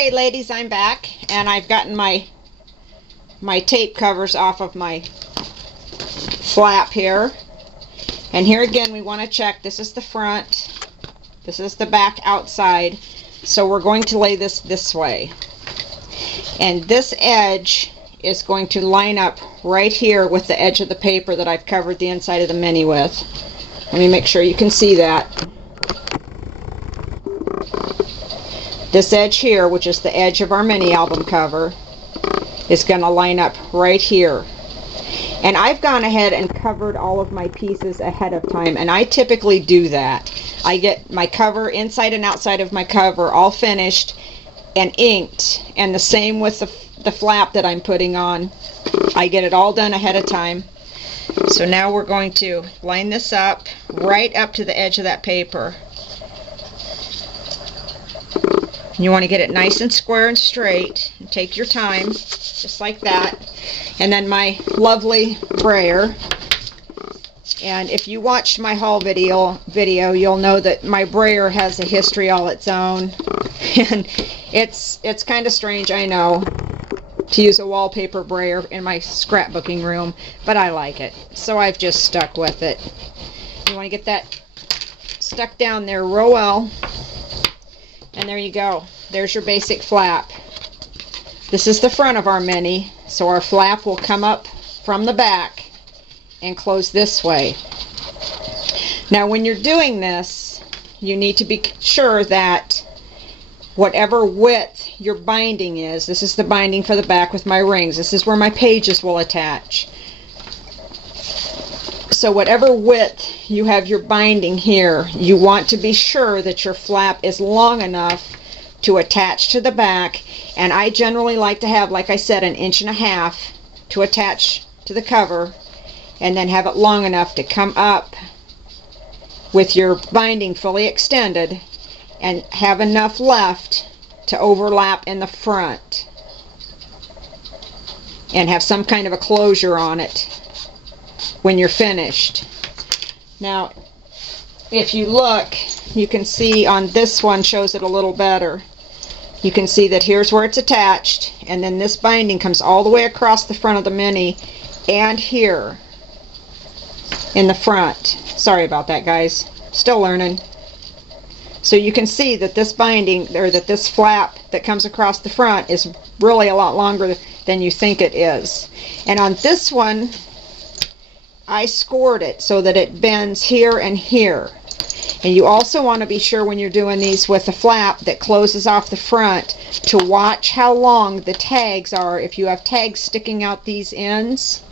Okay, ladies, I'm back, and I've gotten my tape covers off of my flap here. And here again, we want to check. This is the front. This is the back outside. So we're going to lay this way. And this edge is going to line up right here with the edge of the paper that I've covered the inside of the Mini with. Let me make sure you can see that. This edge here, which is the edge of our Mini album cover, is going to line up right here. And I've gone ahead and covered all of my pieces ahead of time, and I typically do that. I get my cover, inside and outside of my cover, all finished and inked, and the same with the flap that I'm putting on. I get it all done ahead of time. So now we're going to line this up right up to the edge of that paper. You want to get it nice and square and straight, and take your time, just like that. And then my lovely brayer. And if you watched my haul video, you'll know that my brayer has a history all its own. And it's kind of strange, I know, to use a wallpaper brayer in my scrapbooking room, but I like it. So I've just stuck with it. You want to get that stuck down there real well. And there you go. There's your basic flap. This is the front of our Mini, so our flap will come up from the back and close this way. Now when you're doing this, you need to be sure that whatever width your binding is, this is the binding for the back with my rings, this is where my pages will attach. So whatever width you have your binding here, you want to be sure that your flap is long enough to attach to the back. And I generally like to have, like I said, 1.5 inches to attach to the cover, and then have it long enough to come up with your binding fully extended and have enough left to overlap in the front and have some kind of a closure on it when you're finished. Now if you look, you can see on this one, shows it a little better. You can see that here's where it's attached, and then this binding comes all the way across the front of the Mini and here in the front. Sorry about that, guys, still learning. So you can see that this binding, or that this flap that comes across the front, is really a lot longer than you think it is. And on this one, I scored it so that it bends here and here. And you also want to be sure when you're doing these with the flap that closes off the front to watch how long the tags are. If you have tags sticking out these ends,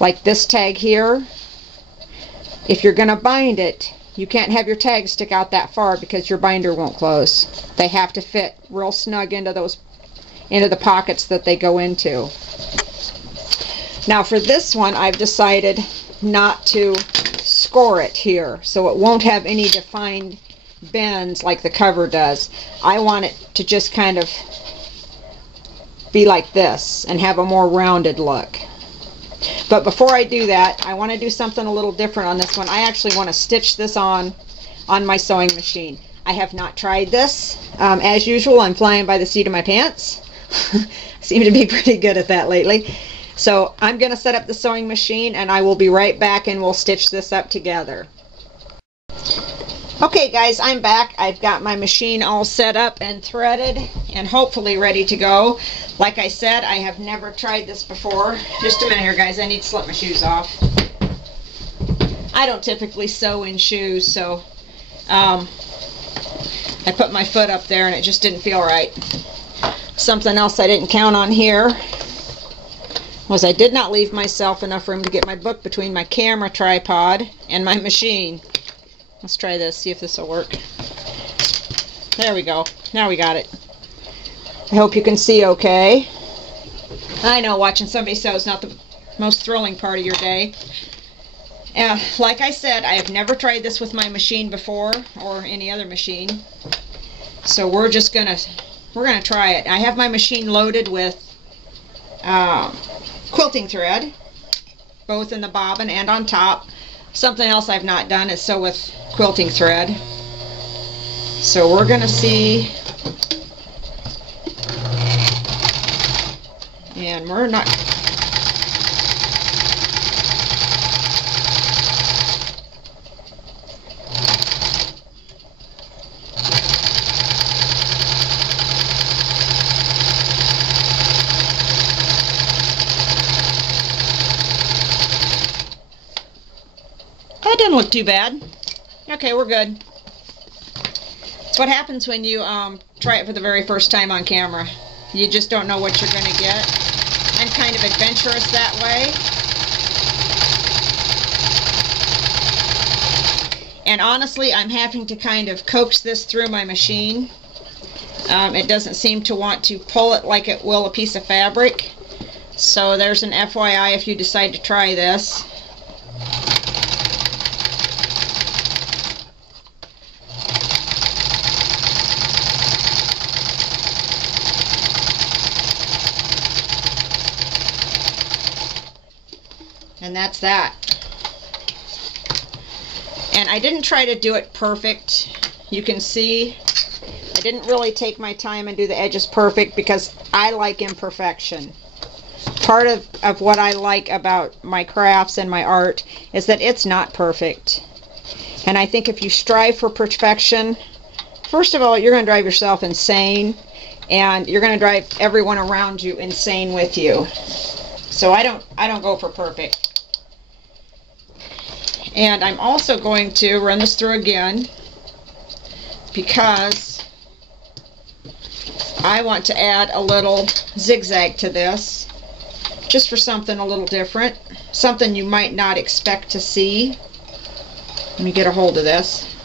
like this tag here, if you're going to bind it, you can't have your tags stick out that far because your binder won't close. They have to fit real snug into the pockets that they go into. Now for this one, I've decided not to score it here, so it won't have any defined bends like the cover does. I want it to just kind of be like this and have a more rounded look. But before I do that, I want to do something a little different on this one. I actually want to stitch this on my sewing machine. I have not tried this. As usual, I'm flying by the seat of my pants. Seem to be pretty good at that lately. So I'm going to set up the sewing machine, and I will be right back, and we'll stitch this up together. Okay guys, I'm back. I've got my machine all set up and threaded and hopefully ready to go. Like I said, I have never tried this before. Just a minute here, guys. I need to slip my shoes off. I don't typically sew in shoes, so I put my foot up there and it just didn't feel right. Something else I didn't count on here was I did not leave myself enough room to get my book between my camera tripod and my machine. Let's try this, see if this will work. There we go. Now we got it. I hope you can see okay. I know watching somebody sew is not the most thrilling part of your day. Like I said, I have never tried this with my machine before, or any other machine. So we're gonna try it. I have my machine loaded with quilting thread, both in the bobbin and on top. Something else I've not done is sew with quilting thread. So we're going to see in. We're not... That didn't look too bad. Okay, we're good. It's what happens when you try it for the very first time on camera. You just don't know what you're going to get. I'm kind of adventurous that way. And honestly, I'm having to kind of coax this through my machine. It doesn't seem to want to pull it like it will a piece of fabric. So there's an FYI if you decide to try this. And that's that. And I didn't try to do it perfect. You can see I didn't really take my time and do the edges perfect because I like imperfection. Part of what I like about my crafts and my art is that it's not perfect. And I think if you strive for perfection, first of all, you're going to drive yourself insane, and you're going to drive everyone around you insane with you. So I don't go for perfect. And I'm also going to run this through again because I want to add a little zigzag to this, just for something a little different, something you might not expect to see. Let me get a hold of this.